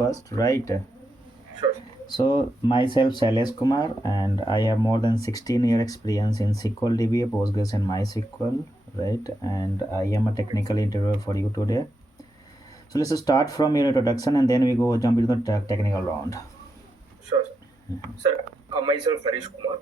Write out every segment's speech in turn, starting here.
first, right? Sure. So myself Shailesh Kumar, and I have more than 16-year experience in SQL DB, Postgres, and MySQL, right? And I am a technical interviewer for you today. So let's start from your introduction, and then we go jump into the technical round. Sure, sir. Sir, myself Harish Kumar.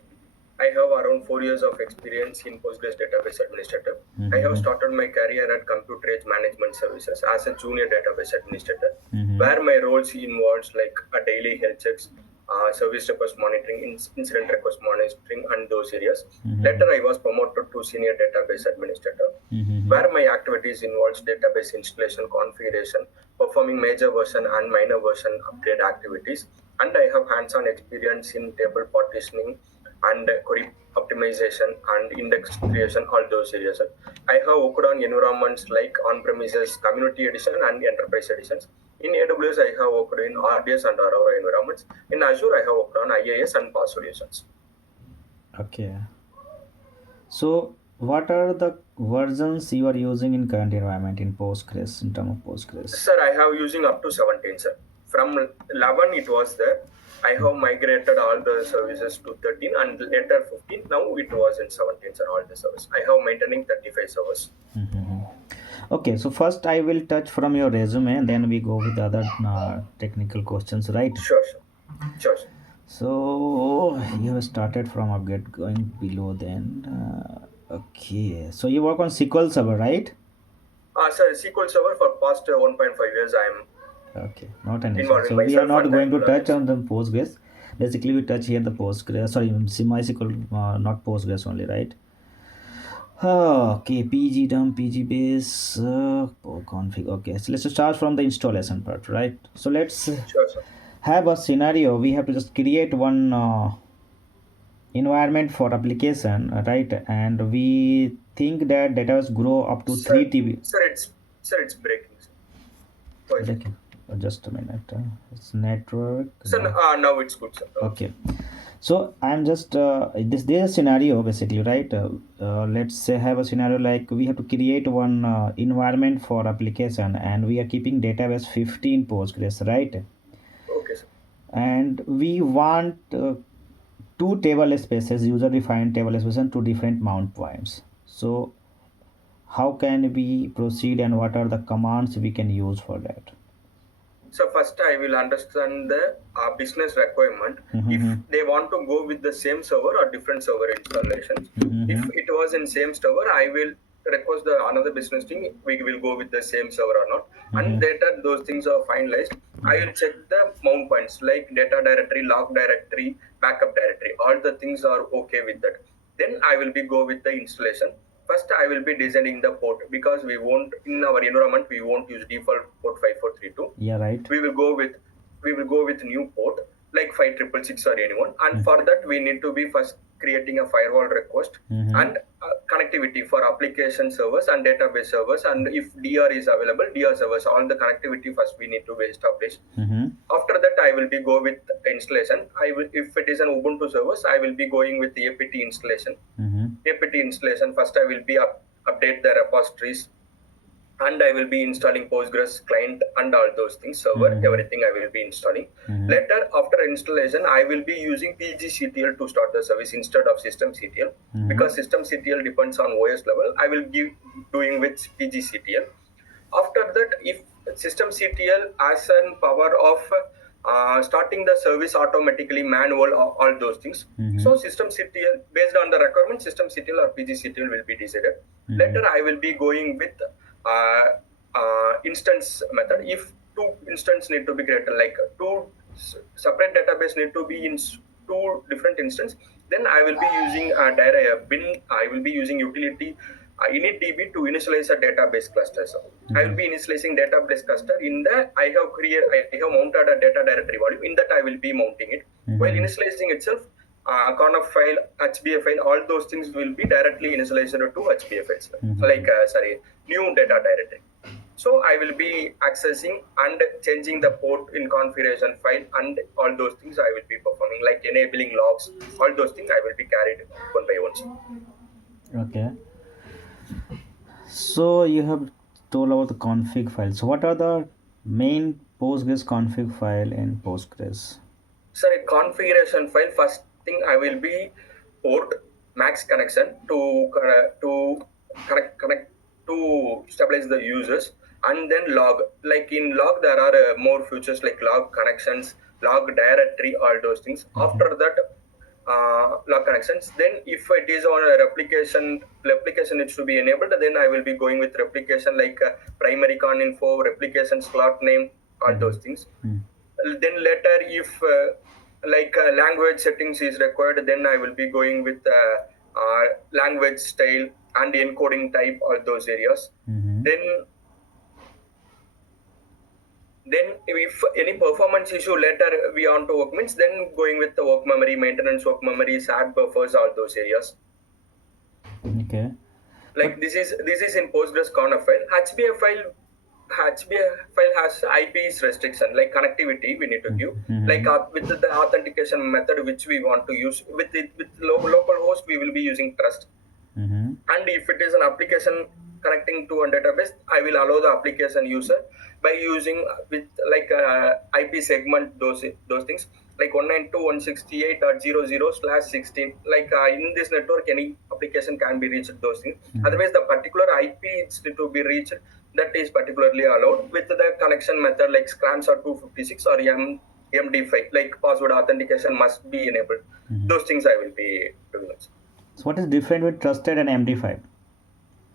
I have around 4 years of experience in Postgres database administrator. I have Mm-hmm. started my career at Computer Age Management Services as a junior database administrator, Mm-hmm. where my roles involves like a daily health checks, service request monitoring, incident request monitoring, and those areas. Mm-hmm. Later, I was promoted to senior database administrator, Mm-hmm. where my activities involves database installation, configuration, performing major version and minor version upgrade activities, and I have hands-on experience in table partitioning and query optimization and index creation, all those areas. I have worked on environments like on-premises, community edition, and enterprise editions. In AWS, I have worked in RDS and Aurora environments. In Azure, I have worked on IaaS and PaaS solutions. Okay. So what are the versions you are using in current environment in Postgres in terms of Postgres? Sir, I have using up to 17, sir. From 11 it was there. I have migrated all the services to 13 and later 15. Now it was in 17, sir, all the service. I have maintaining 35 servers. Mm-hmm. Okay, so first I will touch from your resume and then we go with the other technical questions, right? Sure, sure. Sure, sir. So you have started from upgrade going below then. Okay, so you work on SQL Server, right? Sir, SQL Server for past 1.5 years I am Okay, not an issue. involving So we are myself not and trying going to to learn touch it. on the Postgres. Basically, we touch here the Postgres. Sorry, MySQL, not Postgres only, right? Okay, pg dump, pg base, config. Okay, so let's start from the installation part, right? So let's Sure, sir. have a scenario. We have to just create one environment for application, right? And we think that data will grow up to 3 Sir, TB. sir, it's breaking. Sir. Why, sir? Okay, just a minute. It's network. Sir, now it's good, sir. Okay. So I'm just this there's a scenario basically, right? Let's say have a scenario like we have to create one environment for application, and we are keeping database 15 Postgres, right? Okay, sir. And we want two table spaces, user defined table spaces, and two different mount points. So how can we proceed, and what are the commands we can use for that? So first, I will understand the business requirement. If Mm-hmm. they want to go with the same server or different server installations, if Mm-hmm. it was in same server, I will request the another business team. We will go with the same server or not. And Mm-hmm. later those things are finalized. I will check the mount points like data directory, log directory, backup directory. All the things are okay with that. Then I will be go with the installation. First, I will be designing the port because we won't in our environment we won't use default port 5432. Yeah, right. We will go with new port like 5666 or anyone, and for that we need to be first creating a firewall request Mm-hmm. and connectivity for application servers and database servers, and if DR is available, DR servers, all the connectivity first we need to be established. Mm-hmm. After that I will be go with installation. I will, if it is an Ubuntu servers, I will be going with the apt installation. Mm-hmm. apt installation, first I will be update the repositories, and I will be installing Postgres client and all those things, server, Mm-hmm. everything I will be installing. Mm-hmm. Later, after installation, I will be using PGCTL to start the service instead of systemctl, Mm-hmm. because systemctl depends on OS level. I will give doing with PGCTL. After that, if systemctl has an power of starting the service automatically, manual, all those things. Mm-hmm. So systemctl, based on the requirement, systemctl or PGCTL will be decided. Mm-hmm. Later, I will be going with uh, instance method. If two instance need to be created, like two separate database need to be in two different instance, then I will be using a bin. I will be using utility initdb to initialize a database cluster. So I will Mm-hmm. be initializing database cluster. In that I have mounted a data directory volume. In that I will be mounting it. While Mm-hmm. initializing itself, conf file, HBA file, all those things will be directly initialized to HBA files, Mm-hmm. like new data directory. So I will be accessing and changing the port in configuration file, and all those things I will be performing, like enabling logs, all those things I will be carried one by one. Okay. So you have told about the config file. So what are the main Postgres config file in Postgres. Sorry, configuration file. First thing I will be port max connection to connect to stabilize the users, and then log. Like in log, there are more features like log connections, log directory, all those things. Mhm. After that, log connections. Then if it is on a replication needs to be enabled. Then I will be going with replication like primary con info, replication slot name, all Mhm. those things. Mm. Then later if like language settings is required, then I will be going with language style and encoding type, all those areas. Mhm. Then then if any performance issue later we want to work means, then going with the work memory, maintenance work memory, SAT buffers, all those areas. Okay. Like But this is in Postgres conf file. HBF file has IPs restriction like connectivity we need to give, like Mhm. with the authentication method which we want to use with it with local host we will be using trust. Mhm. And if it is an application connecting to a database, I will allow the application user by using with like IP segment, those things like 192.168.00/16. Like in this network any application can be reached, those things. Mhm. Otherwise the particular IP is to be reached, that is particularly allowed with the connection method like scrams or 256 or MD5, like password authentication must be enabled. Mhm. Those things I will be doing. So what is different with trusted and MD5?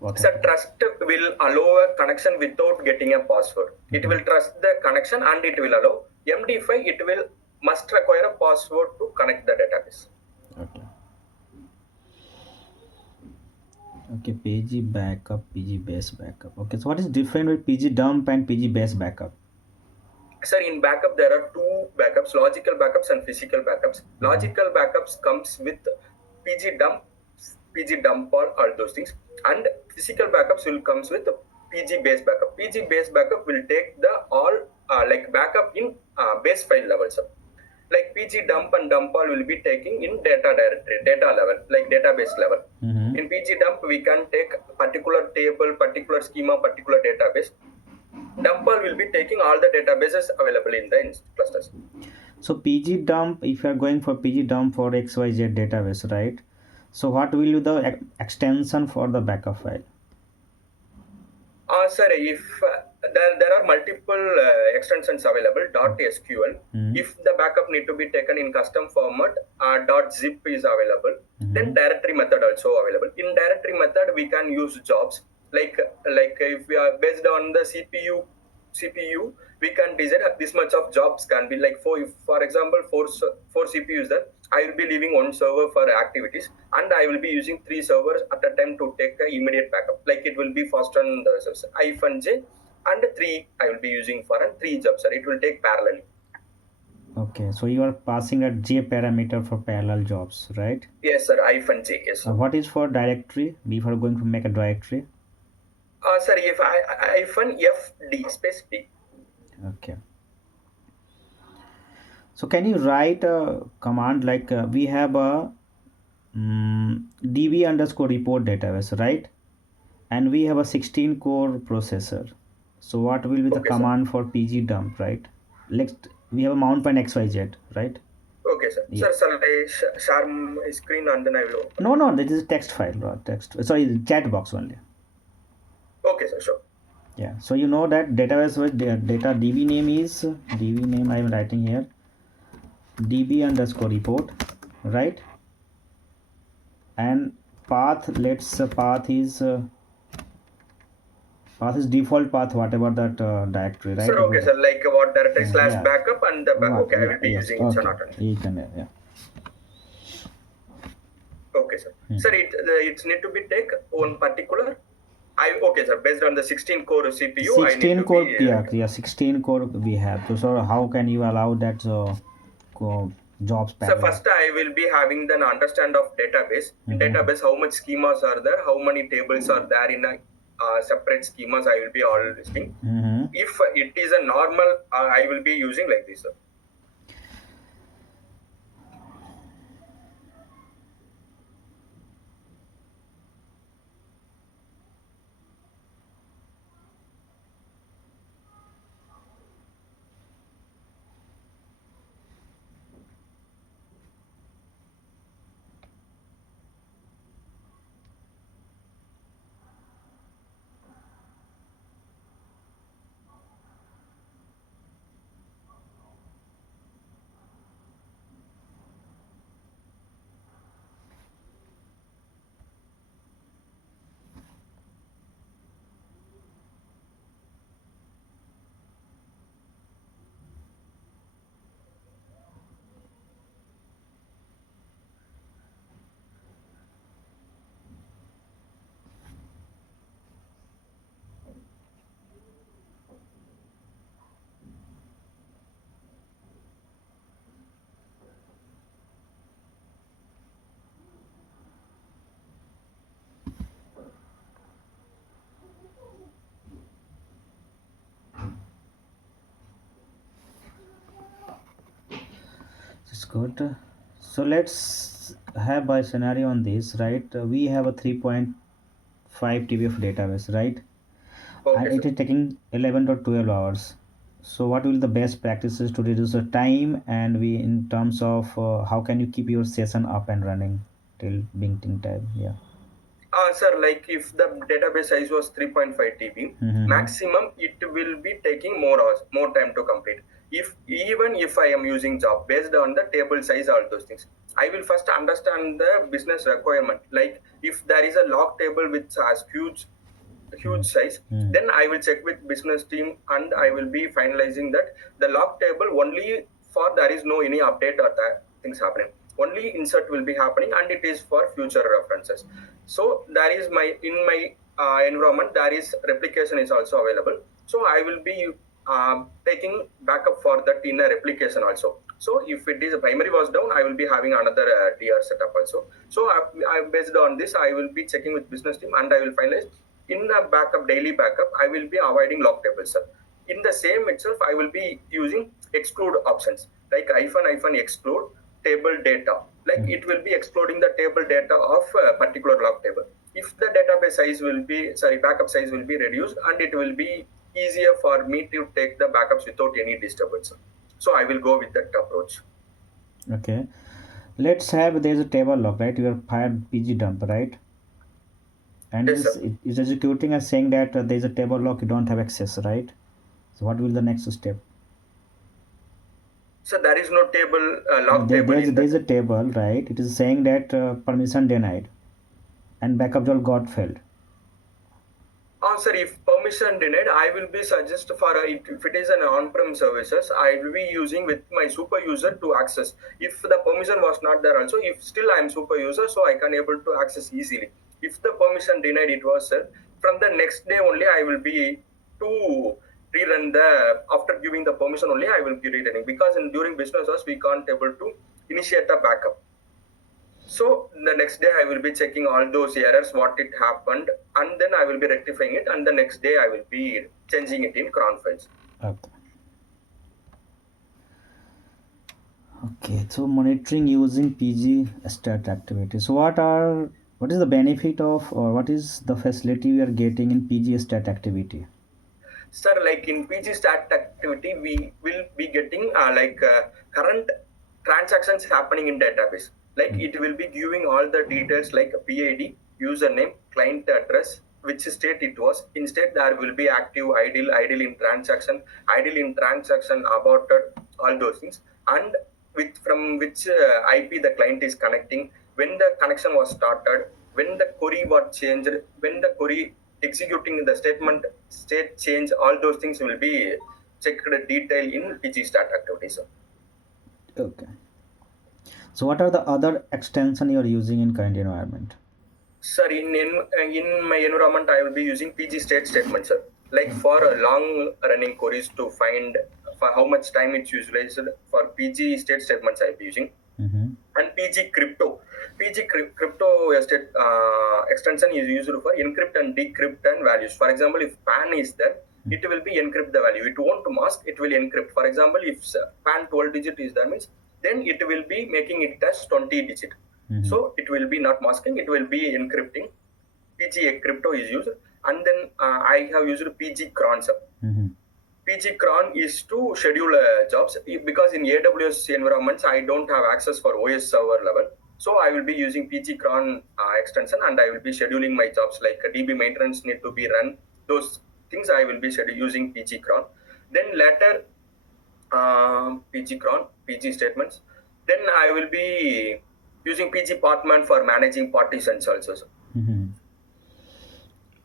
What So happened? trust will allow a connection without getting a password. It Mhm. will trust the connection and it will allow. MD5 it will must require a password to connect the database. Okay. Okay. PG backup, PG base backup. Okay. So what is different with PG dump and PG base backup? Sir, in backup there are two backups: logical backups and physical backups. Mhm. Logical backups comes with PG dump, PG dump all those things, and physical backups will comes with PG base backup. PG base backup will take the all like backup in base file level. Sir. Like PG dump and dump all will be taking in data directory, data level, like database level. Mhm. In PG dump, we can take particular table, particular schema, particular database. Dump all will be taking all the databases available in the clusters. So PG dump, if you are going for PG dump for XYZ database, right? So what will be the extension for the backup file? Sir, if there are multiple extensions available, .SQL. Mhm. If the backup need to be taken in custom format, .zip is available. Then Mhm. directory method also available. In directory method, we can use jobs like if we are based on the CPU, we can design this much of jobs can be like for example four CPUs there. I will be leaving one server for activities, and I will be using three servers at a time to take a immediate backup. Like it will be fast on the servers. -j and three I will be using for and three jobs, sir. It will take parallelly. Okay, so you are passing a J parameter for parallel jobs, right? Yes, sir. -j. Yes, sir. What is for directory? Before going to make a directory. Sir, if hyphen FD space D. Okay. So can you write a command like we have a DB underscore report database, right? And we have a 16 core processor. So what will be the Okay, sir. command for PG dump, right? Next, we have a mount point XYZ, right? Okay, sir. Yeah. Sir, shall I share my screen and then I will open? No, no, this is text file, text. Sorry, chat box only. Okay, sir. Sure. Yeah. So you know that database with data DB name is DB name. I am writing here DB underscore report, right? And path. Let's path is default path, whatever that directory, Sir, right? okay, sir. Like what directory slash Yeah. backup and the back. What? Okay, I Yeah. will be Yes. using it, sir. Okay. Not only. You can. Yeah. Okay, sir. Sir, it need to be take one particular. I okay, sir. Based on the 16 core CPU, I need 16 to be core, yeah, 16 core we have. So how can you allow that jobs so parallel? first I will be having the understand of database. In Mm-hmm. database, how much schemas are there? How many tables are there in a separate schemas? I will be all listing. Mm-hmm. If it is a normal, I will be using like this, sir. That's good. So let's have a scenario on this, right? We have a 3.5 TB of database, right? Okay, And it sir. is taking 11 to 12 hours. So what will the best practices to reduce the time, and we in terms of how can you keep your session up and running till Bingting time? Yeah. Sir, like if the database size was 3.5 TB, Mm-hmm. maximum it will be taking more hours, more time to complete. If even if I am using job based on the table size, all those things, I will first understand the business requirement. Like if there is a log table which has huge size, Mm-hmm. then I will check with business team and I will be finalizing that the log table only for there is no any update or that things happening. Only insert will be happening and it is for future references. So there is my in my environment there is replication is also available. So I will be taking backup for that in a replication also. So if it is a primary was down, I will be having another DR setup also. So based on this, I will be checking with business team and I will finalize in a backup daily backup. I will be avoiding log tables. Sir. In the same itself, I will be using exclude options like hyphen exclude table data. Like it will be excluding the table data of a particular log table. If the database size will be sorry backup size will be reduced and it will be easier for me to take the backups without any disturbance. So I will go with that approach. Okay. Let's have there's a table lock, right? You are fired PG dump, right? And Yes, sir. it is executing as saying that there's a table lock, you don't have access, right? So what will the next step? So there is no table No, log table in that. there's a table, right? It is saying that permission denied and backup job got failed. Sir, if permission denied, I will be suggest for if it is an on-prem services, I will be using with my super user to access. If the permission was not there, also if still I am super user, so I can able to access easily. If the permission denied, it was sir. From the next day only, I will be to rerun the after giving the permission only I will be rerunning because in during business hours we can't able to initiate a backup. So the next day I will be checking all those errors, what it happened, and then I will be rectifying it. And the next day I will be changing it in cron files. Okay. Okay. So monitoring using PG stat activity. So what is the benefit of or what is the facility we are getting in PG stat activity? Sir, like in PG stat activity, we will be getting current transactions happening in database. Like Mm. it will be giving all the details like PID, username, client address, which state it was. Instead, there will be active, idle in transaction, aborted, all those things, and with from which IP the client is connecting, when the connection was started, when the query was changed, when the query executing the statement state change, all those things will be checked detail in PG stat activities. Okay. So what are the other extension you are using in current environment? Sir, in my environment, I will be using PG state statements, sir. Like for a long running queries to find for how much time it's utilized for PG state statements, I'll be using. Mm-hmm. And PG crypto. Crypto estate extension is used for encrypt and decrypt and values. For example, if PAN is there, it will be encrypt the value. It won't mask, it will encrypt. For example, if PAN 12 digit is there means, then it will be making it as 20 digit. Mm-hmm. So it will be not masking, it will be encrypting. PG crypto is used. And then I have used PG cron. Mm-hmm. PG cron is to schedule jobs because in AWS environments I don't have access for OS server level. So I will be using PG cron extension and I will be scheduling my jobs like DB maintenance need to be run. Those things I will be using PG cron. Then later PG cron, PG statements. Then I will be using PG partman for managing partitions also. Mm-hmm.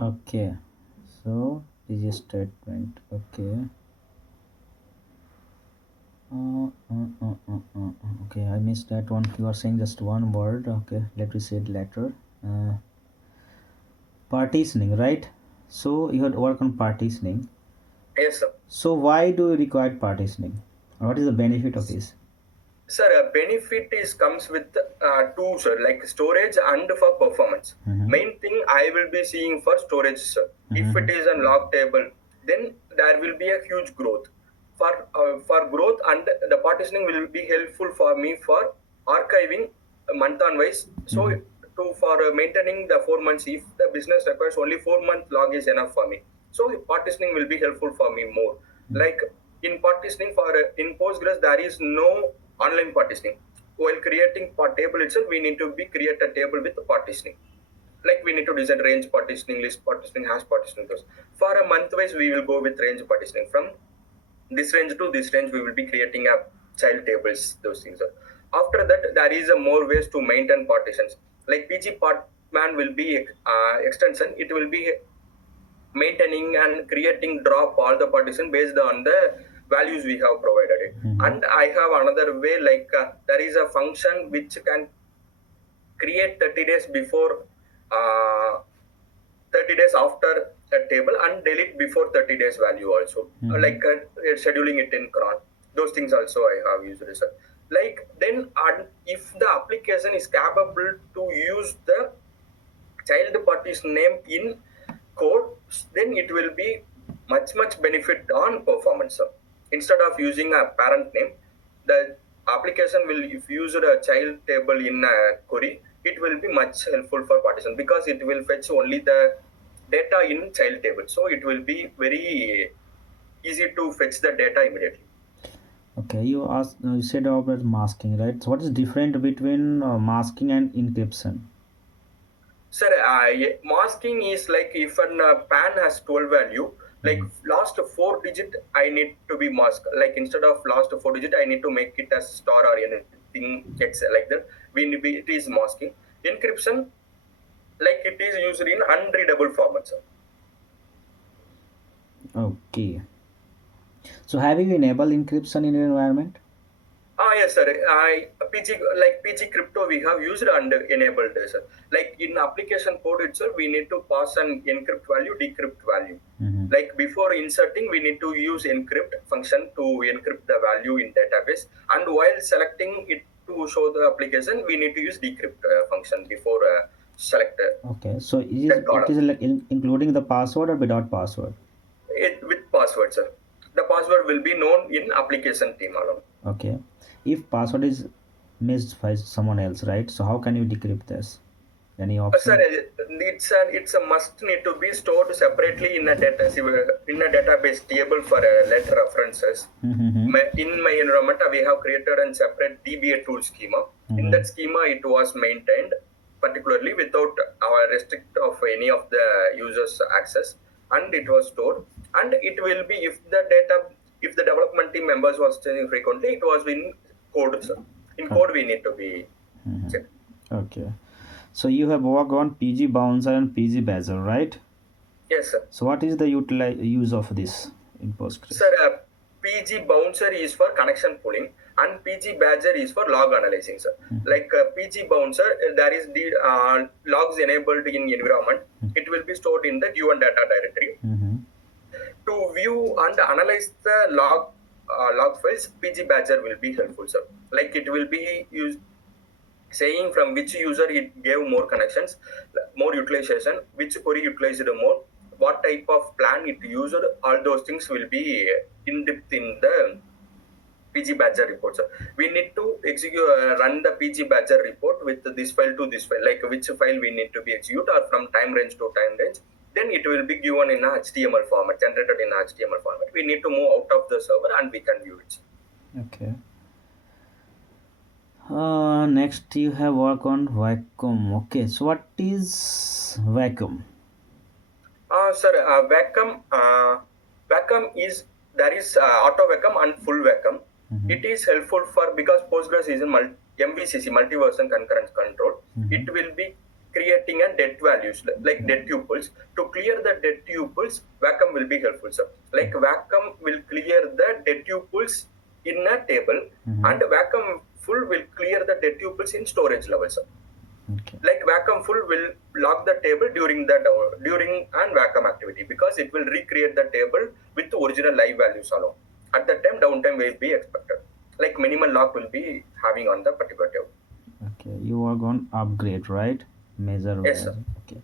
Okay. So is a statement. Okay. Okay, I missed that one. You are saying just one word. Okay, let me say it later. Uh, Partitioning, right? So you had work on partitioning. Yes, sir. So why do you require partitioning? What is the benefit of this? Sir, a benefit is comes with two, sir, like storage and for performance. Mm-hmm. Main thing I will be seeing for storage, sir. If Mm-hmm. it is a log table, then there will be a huge growth. for growth, and the partitioning will be helpful for me for archiving month on wise. So Mhm. to for maintaining the 4 months, if the business requires only 4 month log is enough for me, so partitioning will be helpful for me more. Like in partitioning for in Postgres there is no online partitioning. While creating table itself, we need to be create a table with partitioning. Like we need to design range partitioning, list partitioning, hash partitioning. Those for a month wise we will go with range partitioning. From this range to this range we will be creating a child tables, those things. After that there is a more ways to maintain partitions. Like pg partman will be extension, it will be maintaining and creating drop all the partition based on the values we have provided it. Mhm. And I have another way, like there is a function which can create 30 days before, uh, 30 days after a table, and delete before 30 days value also. Mhm. Like scheduling it in cron, those things also I have used it. Like then, and if the application is capable to use the child partition name in code, then it will be much benefit on performance. So instead of using a parent name, the application will, if use a child table in a query, it will be much helpful for partition, because it will fetch only the data in child table, so it will be very easy to fetch the data immediately. Okay, you said about masking, right? So what is different between masking and encryption? Sir, masking is like if an pan has 12 value, like Mhm. last four digit I need to be masked. Like instead of last four digit, I need to make it as star or anything X like that. It is masking. Encryption, like it is used in unreadable format, sir. Okay. So have you enabled encryption in your environment? Yes, sir. PG, like PG crypto we have used and enabled, sir. Like in application code itself, we need to pass an encrypt value, decrypt value. Mhm. Like before inserting, we need to use encrypt function to encrypt the value in database. And while selecting it to show the application, we need to use decrypt function before select Okay, so that it column. is like including the password or without password? It with password, sir. The password will be known in application team alone. Okay. If password is missed by someone else, right? So how can you decrypt this? Any Sir, option? it's a must need to be stored separately in a in a database table for let references. Mm-hmm. In my environment, we have created a separate DBA tool schema. In Mm-hmm. that schema, it was maintained particularly without our restrict of any of the users access, and it was stored. And it will be, if the data, if the development team members was changing frequently, it was in code, sir. In Okay. code, we need to be Mhm. checked. Okay. So you have worked on PG Bouncer and PG Bezier, right? Yes, sir. So what is the use of this in Postgres? Sir, PG bouncer is for connection pooling, and PG badger is for log analyzing, sir. Mhm. Like PG bouncer, there is the logs enabled in environment. It will be stored in the given data directory. Mhm. To view and analyze the log files, PG badger will be helpful, sir. Like it will be used saying from which user it gave more connections, more utilization, which query utilized more, what type of plan it used, all those things will be in depth in the PG Badger report. So we need to execute, run the PG Badger report with this file to this file, like which file we need to be execute or from time range to time range. Then it will be given in a HTML format, generated in a HTML format. We need to move out of the server and we can view it. Okay. Next you have work on vacuum. Okay. So what is vacuum? Sir, vacuum is, there is auto vacuum and full vacuum. Mm-hmm. It is helpful for, because Postgres is a MVCC, multi-version concurrent control. Mm-hmm. It will be creating a dead values like dead tuples. To clear the dead tuples, vacuum will be helpful, sir. Like vacuum will clear the dead tuples in a table, Mm-hmm. and vacuum full will clear the dead tuples in storage level, sir. Okay. Like vacuum full will lock the table during the during and vacuum activity, because it will recreate the table with the original live values alone. At that time downtime will be expected, like minimal lock will be having on the particular table. Okay. You work on upgrade, right? Measure Yes, sir. value. Okay.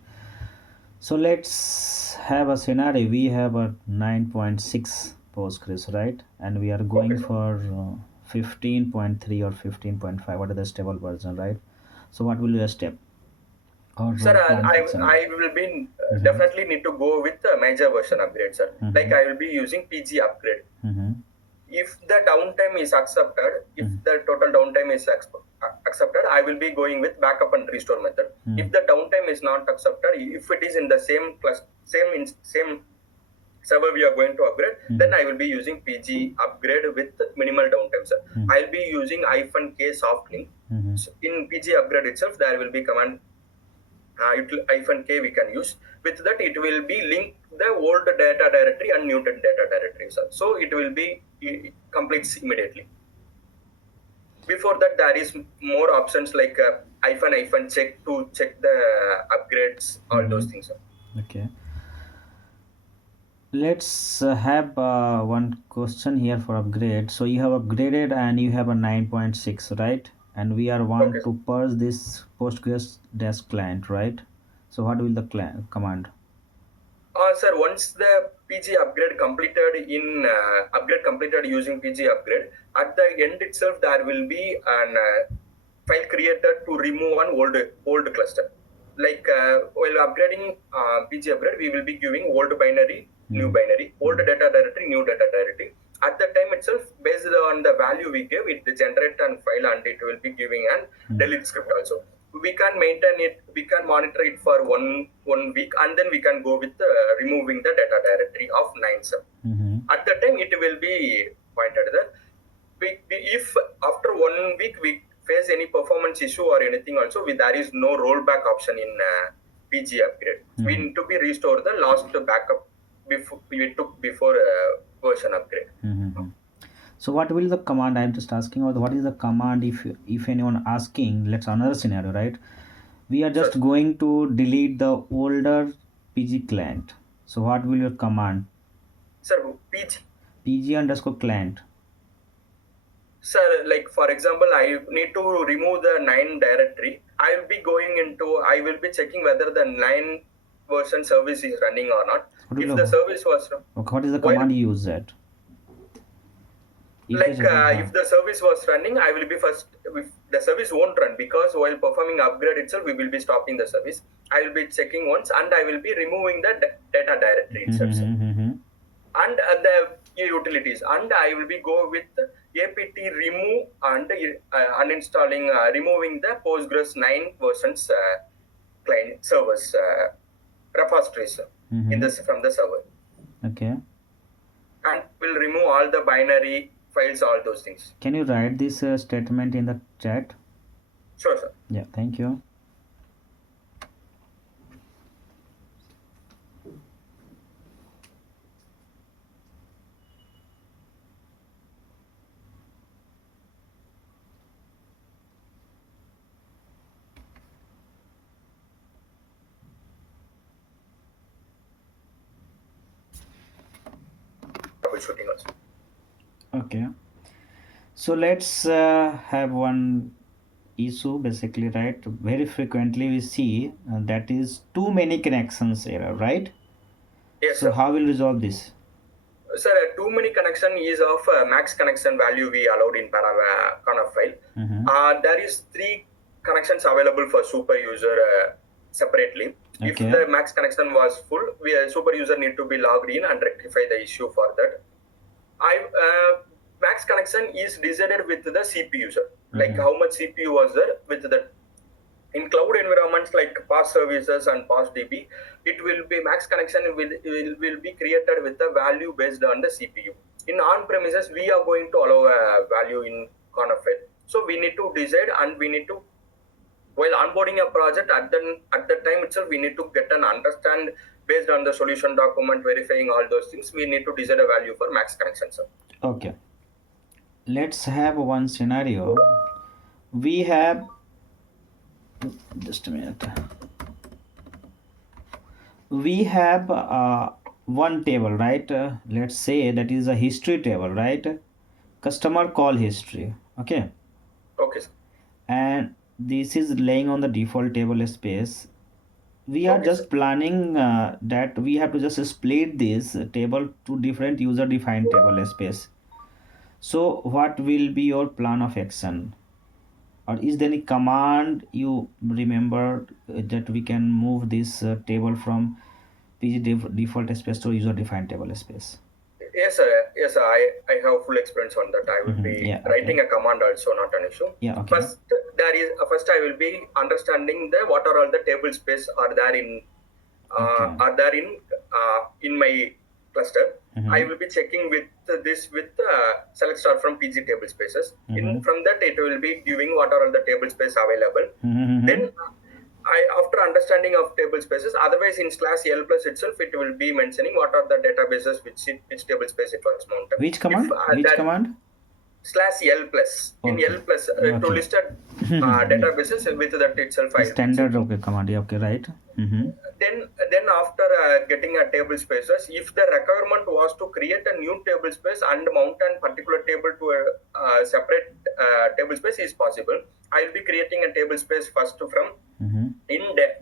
So let's have a scenario. We have a 9.6 Postgres, right? And we are Okay, going sir. for 15.3 or 15.5. What is the stable version, right? So what will be a step or Sir, plan I for scenario? I will be Mm-hmm. definitely need to go with the major version upgrade, sir. Like Mm-hmm. I will be using PG upgrade. Mm-hmm. If the downtime is accepted, if Mm-hmm. the total downtime is accepted, I will be going with backup and restore method. If the downtime is not accepted, if it is in the same class, same server we are going to upgrade, then Mm-hmm. I will be using PG upgrade with minimal downtime, sir. I'll be using -k soft link. Mm-hmm. So in PG upgrade itself, there will be command -k we can use. With that, it will be linked the old data directory and new data directory, sir. So it will be completes immediately. Before that, there is more options like check to check the upgrades, all those Mm-hmm. things, sir. Okay. Let's have one question here for upgrade. So you have upgraded and you have a 9.6, right? And we are Okay, want sir. to purge this Postgres desk client, right? So what will the command? Sir, once the PG upgrade completed upgrade completed using PG upgrade, at the end itself there will be an file created to remove an old cluster. Like while upgrading PG upgrade, we will be giving old binary, new Mm-hmm. binary, old data directory, new data directory. At the time itself, based on the value we give, it generate an file and it will be giving an delete script also. We can maintain it, we can monitor it for one week, and then we can go with removing the data directory of 9 sub. Mm-hmm. At the time it will be pointed that if after 1 week we face any performance issue or anything also, there is no rollback option in PG upgrade. We Mm-hmm. need to be restore the last backup before we took before version upgrade. Mm-hmm. So what will the command? I'm just asking about what is the command if anyone asking, let's another scenario, right? We are Sure, just going to delete the older PG client. So what will your command? sir. PG. PG underscore client. Sir, like for example, I need to remove the 9 directory. I will be checking whether the 9 version service is running or not. What will If the service was okay, what is the while command you use that? If the like if huh. the service was running, I will be first. If the service won't run because while performing upgrade itself, we will be stopping the service. I will be checking once, and I will be removing the data directory itself, sir, Mm-hmm. and the utilities, and I will be go with apt remove and uninstalling removing the Postgres 9 versions client servers repositories in Mm-hmm. this from the server, Okay. and will remove all the binary files, all those things. Can you write this statement in the chat? Sure, sir. Yeah, thank you. Troubleshooting also. Okay. So let's have one issue basically, right? Very frequently we see that is too many connections error, right? Yes, So sir. how will resolve this? Sir, too many connection is of max connection value we allowed in conf file. Mm-hmm. There is 3 connections available for super user separately. If Okay. the max connection was full, super user need to be logged in and rectify the issue for that. Max connection is decided with the CPU, sir. Like Mm-hmm. how much CPU was there with the in cloud environments like PaaS services and PaaS DB, it will be max connection will be created with the value based on the CPU. In on-premises, we are going to allow a value in Config. So we need to decide, and we need to, while onboarding a project at the time itself, we need to get an understand based on the solution document, verifying all those things. We need to decide a value for max connection, sir. Okay. Let's have one scenario. We have just a minute. We have one table, right? Let's say that is a history table, right? Customer call history. Okay. Okay, sir. And this is laying on the default table space. we are Okay, sir. just planning that we have to just split this table to different user defined table space. So what will be your plan of action, or is there any command you remember that we can move this table from default space to user defined table space? Yes, sir. Yes, sir. I have full experience on that. I will be Yeah, okay. writing a command also, not an issue. Yeah, okay. First I will be understanding the what are all the table space Okay. are there in my cluster. I Mm-hmm. will be checking with this with select star from PG table spaces. In Mm-hmm. from that it will be giving what are all the table space available. Mm-hmm. Then I after understanding of table spaces, otherwise in slash L plus itself, it will be mentioning what are the databases which table space it was mounted. Which If command? Which that command? slash L plus in Okay. L plus Yeah, to okay. list Yeah. databases with that itself, I will be Standard checking. okay command. Yeah, okay, right. Mm-hmm. Then after getting a table spaces, if the requirement was to create a new table space and mount a particular table to a separate table space is possible. I'll be creating a table space first from Mm-hmm.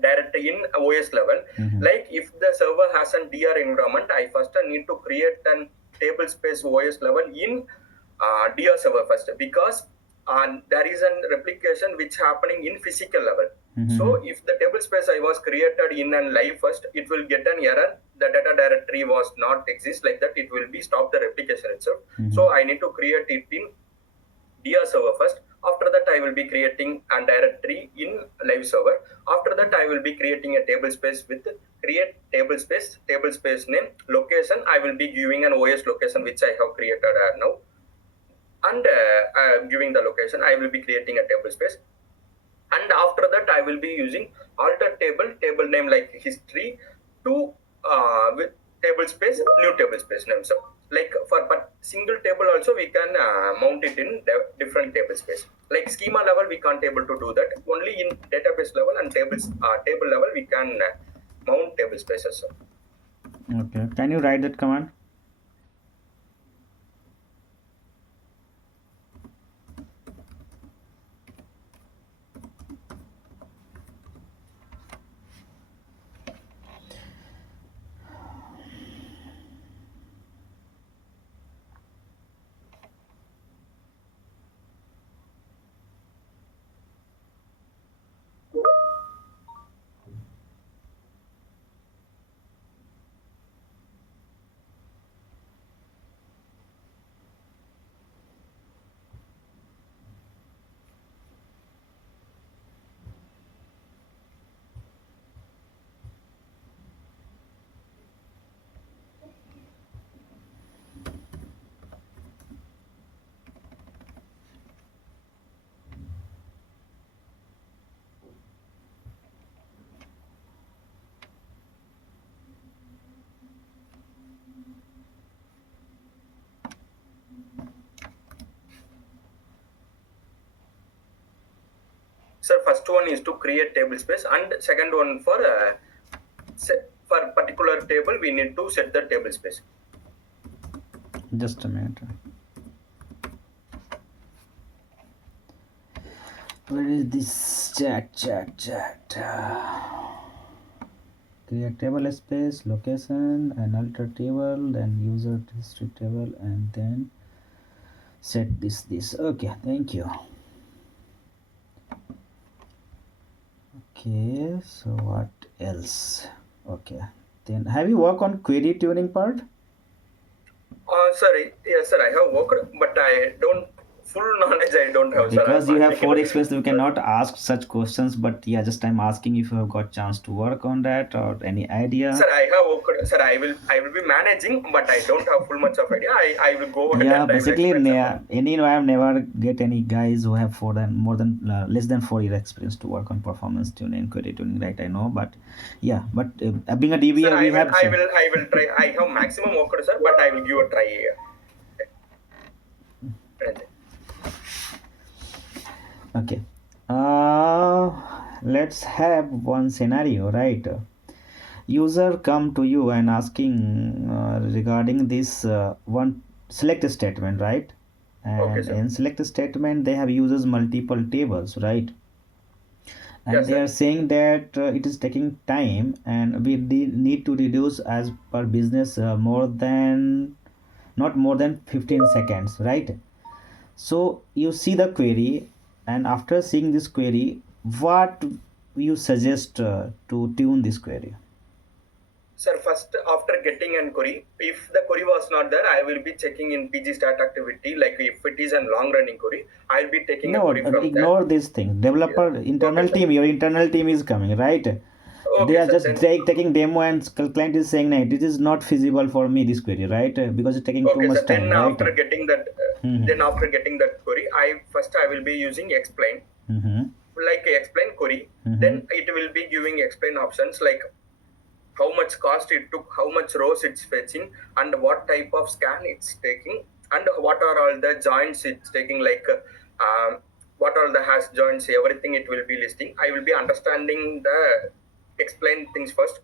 directly in OS level. Mm-hmm. Like if the server has a DR environment, I first need to create an table space OS level in DR server first, because there is a replication which happening in physical level. Mm-hmm. So if the table space I was created in and live first, it will get an error. The data directory was not exist like that. It will be stop the replication itself. Mm-hmm. So I need to create it in DR server first. After that, I will be creating a directory in live server. After that, I will be creating a table space with create table space name, location. I will be giving an OS location which I have created now, and giving the location. I will be creating a table space, and after that, I will be using alter table name like history to with table space new table space name. So like for but single table also we can mount it in different table space. Like schema level we can't able to do that. Only in database level and table level we can mount table spaces. So. Okay. Can you write that command? So first one is to create table space, and second one for for particular table we need to set the table space. Just a minute. Where is this chat? Create table space, location, and alter table, then user history table, and then set this. Okay, thank you. Okay, so what else? Okay, then have you worked on query tuning part? Sorry, yes, sir. I have worked, but I don't full knowledge. I don't have, sir. Because I'm you have asking. four experience, we cannot ask such questions. But yeah, just I'm asking if you have got chance to work on that or any idea. Sir, I have worked. Sir, I will be managing, but I don't have full much of idea. I will go ahead Yeah, and I will basically, explain something. any I have never get any guys who have more than less than 4 year experience to work on performance tuning, query tuning, right? I know, but yeah, but being a Sir, DBA, we have I will try. I have maximum worked, sir, but I will give a try. okay. Let's have one scenario, right? User come to you and asking regarding this one select statement, right? Okay, And sir. in select statement, they have uses multiple tables, right? and Yes, they sir. are saying that it is taking time and we need to reduce as per business more than not more than 15 seconds, right? So you see the query, and after seeing this query, what you suggest to tune this query? Sir, first after getting an query, if the query was not there, I will be checking in PG start activity. Like if it is a long running query, I'll be taking a No, query from there. ignore this thing. Yeah. Developer Okay, internal sir. team, your internal team is coming, right? They Okay, are sir. just taking demo, and client is saying, "No, this is not feasible for me, this query," right? Because it's taking too Okay, much sir. time, right? Then Mm-hmm. after getting that query, I will be using explain, Mm-hmm. like explain query. Mm-hmm. Then it will be giving explain options like how much cost it took, how much rows it's fetching, and what type of scan it's taking, and what are all the joints it's taking, like what are the hash joints, everything it will be listing. I will be understanding the explain things first.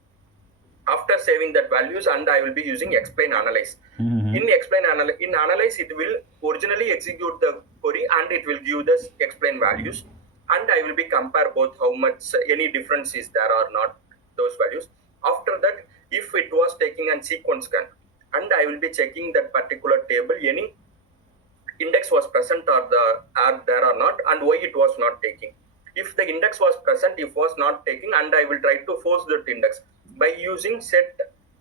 After saving that values, and I will be using explain analyze. Mm-hmm. In analyze, it will originally execute the query and it will give the explain values, and I will be compare both how much any difference is there or not, those values. After that, if it was taking a sequence scan, and I will be checking that particular table, any index was present or the are there or not, and why it was not taking. If the index was present, if was not taking, and I will try to force that index by using set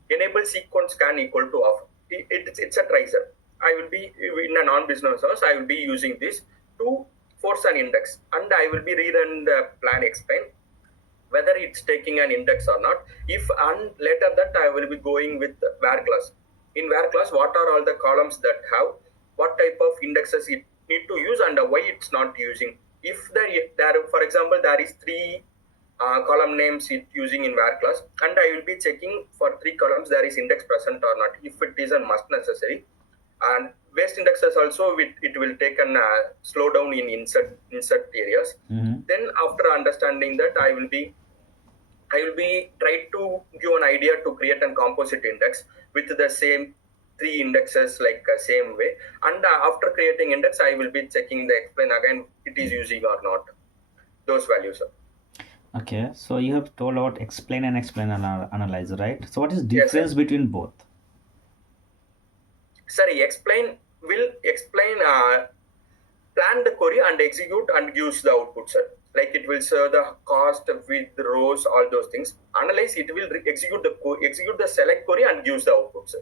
enable sequence scan equal to off. It's a tracer. I will be in a non-business house, I will be using this to force an index, and I will be rerun the plan explain whether it's taking an index or not. If and later that I will be going with where class. In where class, what are all the columns that have what type of indexes it need to use and why it's not using. If there for example there is three column names it using in where class, and I will be checking for three columns there is index present or not. If it is a must necessary, and waste indexes also it will take an slow down in insert areas. Mm-hmm. Then after understanding that, I will be try to give an idea to create a composite index with the same three indexes, like same way. And after creating index, I will be checking the explain again it is using or not those values. Okay, so you have told about explain and explain analyze, right? So what is Yes, sir. difference between both? Sorry, explain will explain plan the query and execute and gives the output, sir. Like it will serve the cost with the rows, all those things. Analyze, it will execute the select query and gives the output, sir.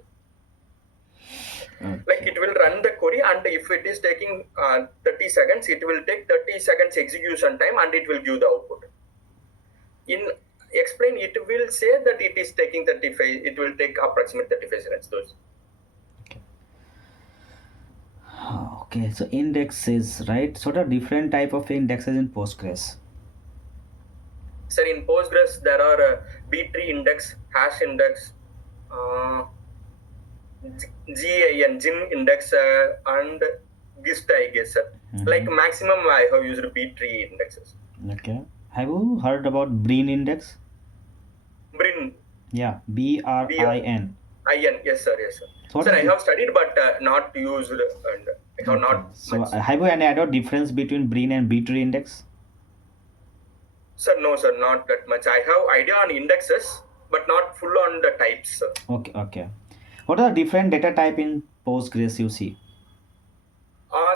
Like Okay. it will run the query, and if it is taking 30 seconds, it will take 30 seconds execution time and it will give the output. In explain, it will say that it is taking 35, it will take approximate 35 seconds. Those. Okay. Okay, so indexes, right? So the different type of indexes in Postgres. Sir, in Postgres, there are B-tree index, hash index, uh, GIN, GIN index, and GIST, I guess. Like Mm-hmm. maximum, I have used B-tree indexes. Okay. Have you heard about Brin index? Brin, Yeah, BRIN. B-I-N, yes, sir, yes, sir. So what Sir, is I the have studied, but not used, and I have okay? not So much. have you any idea difference between Brin and B-tree index? Sir, no, sir, not that much. I have idea on indexes, but not full on the types, sir. Okay, okay. What are the different data type in Postgres you see?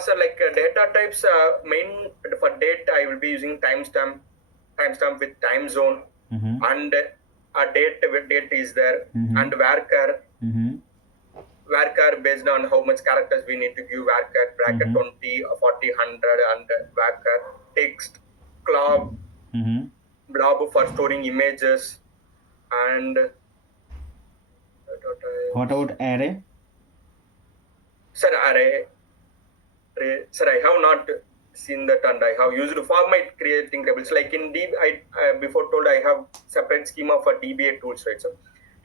So like data types, main for date, I will be using timestamp with time zone, Mm-hmm. and a date with date is there, Mm-hmm. and varchar, Mm-hmm. varchar based on how much characters we need to give, varchar bracket Mm-hmm. 20, 40, 100, and varchar text, blob, Mm-hmm. blob for storing images, and data What types. about array? Sir, array. Sir, I have not seen that, and I have used format creating tables. Like in DB, I before told I have separate schema for DBA tools, right? So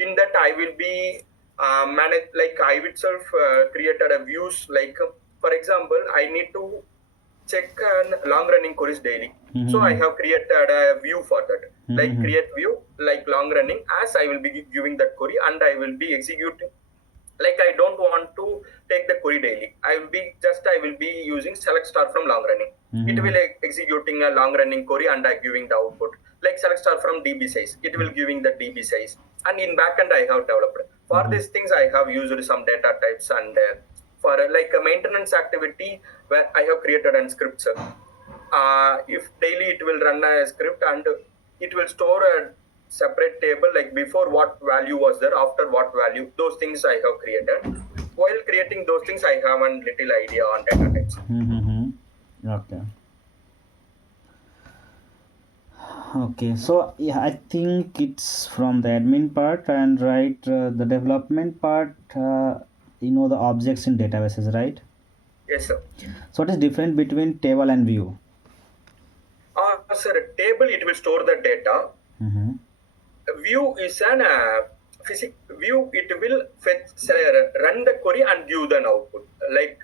in that I will be manage, like I itself created a views. Like for example, I need to check long running queries daily. So I Mm-hmm. have created a view for that. Like Mm-hmm. create view like long running, as I will be giving that query, and I will be executing Like I don't want to take the query daily. I will be using select star from long running. It will executing a long running query and I giving the output. Like select star from DB size, it will giving the DB size. And in backend I have developed. For these things I have used some data types and for like a maintenance activity where I have created a script. If daily it will run a script and it will store a separate table like before what value was there, after what value, those things I have created. While creating those things I have a little idea on data types. Okay. Okay, so yeah, I think it's from the admin part and right, the development part. The objects in databases, right? Yes sir. So what is different between table and view? Sir, table it will store the data. Mm-hmm. View is an view, it will fetch, run the query and give the output. Like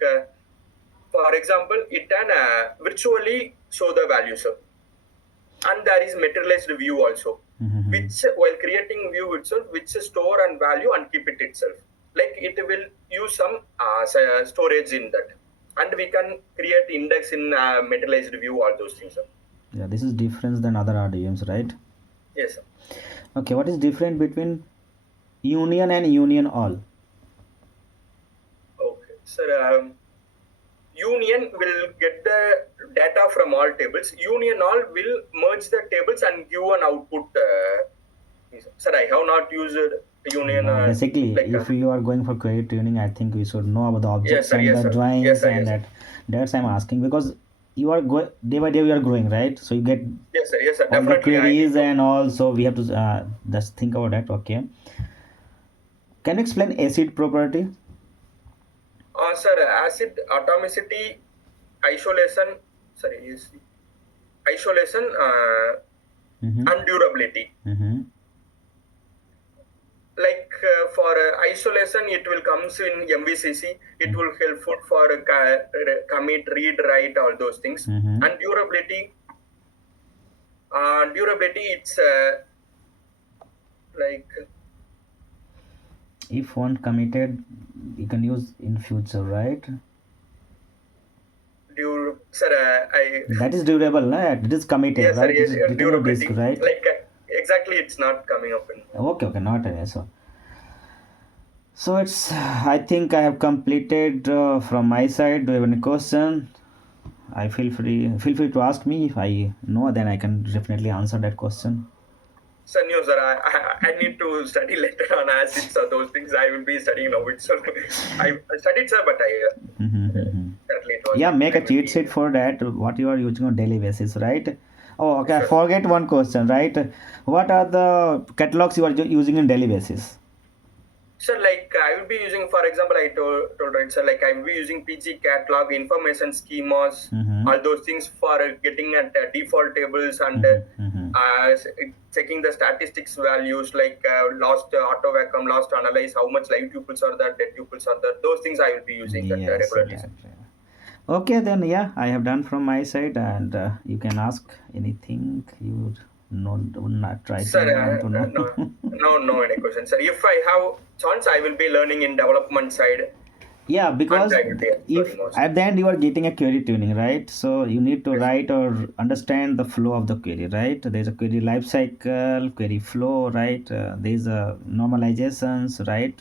for example, it can virtually show the values. And there is materialized view also, which while creating view itself, which store and value and keep it itself. Like it will use some storage in that, and we can create index in materialized view, all those things. Sir. Yeah, this is different than other RDMs, right? Yes. Sir. Okay, what is different between union and union all? Okay, sir. Union will get the data from all tables. Union all will merge the tables and give an output. Sir, I have not used union. Basically, like, if you are going for query tuning, I think we should know about the objects sir, and the drawings yes, sir, and that's I'm asking because you are day by day we are growing, right? So you get yes sir, all the queries and all. So we have to just think about that. Okay. Can you explain acid property? Sir, acid atomicity, isolation, isolation and durability. Like for isolation, it will comes in MVCC. It will helpful for commit, read, write, all those things. And durability, it's like if one committed, you can use in future, right? Sir, that is durable, right? It is committed, yes, right? Sir, yes, durability, disk, right? Like exactly, it's not coming up in. Okay, not an ISO. So it's. I think I have completed from my side. Do you have any question? I feel free to ask me. If I know, then I can definitely answer that question. Sir, no, sir. I need to study later on acids or those things. I will be studying now. So I studied, sir, but yeah, make a cheat sheet for that. What you are using on daily basis, right? Oh, okay. Sure. I forget one question, right? What are the catalogs you are using on daily basis? Sir, like I will be using, for example, I told right, sir, like I will be using PG catalog, information schemas, all those things for getting at default tables and checking the statistics values like lost auto vacuum, lost analyze, how much live tuples are there, dead tuples are there. Those things I will be using that regularly. Okay, then yeah, I have done from my side, and you can ask anything you not try sir, to know. No any questions, sir. If I have chance, I will be learning in development side. Yeah, because if at the end you are getting a query tuning, right? So you need to write or understand the flow of the query, right? There's a query life cycle, query flow, right? There's a normalizations, right?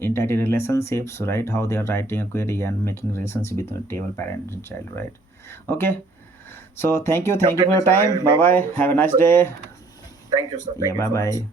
Entity relationships, right? How they are writing a query and making relationship between table parent and child, right? Okay. So thank you for your time. Bye bye. Have a nice day. Thank you, sir. Bye bye.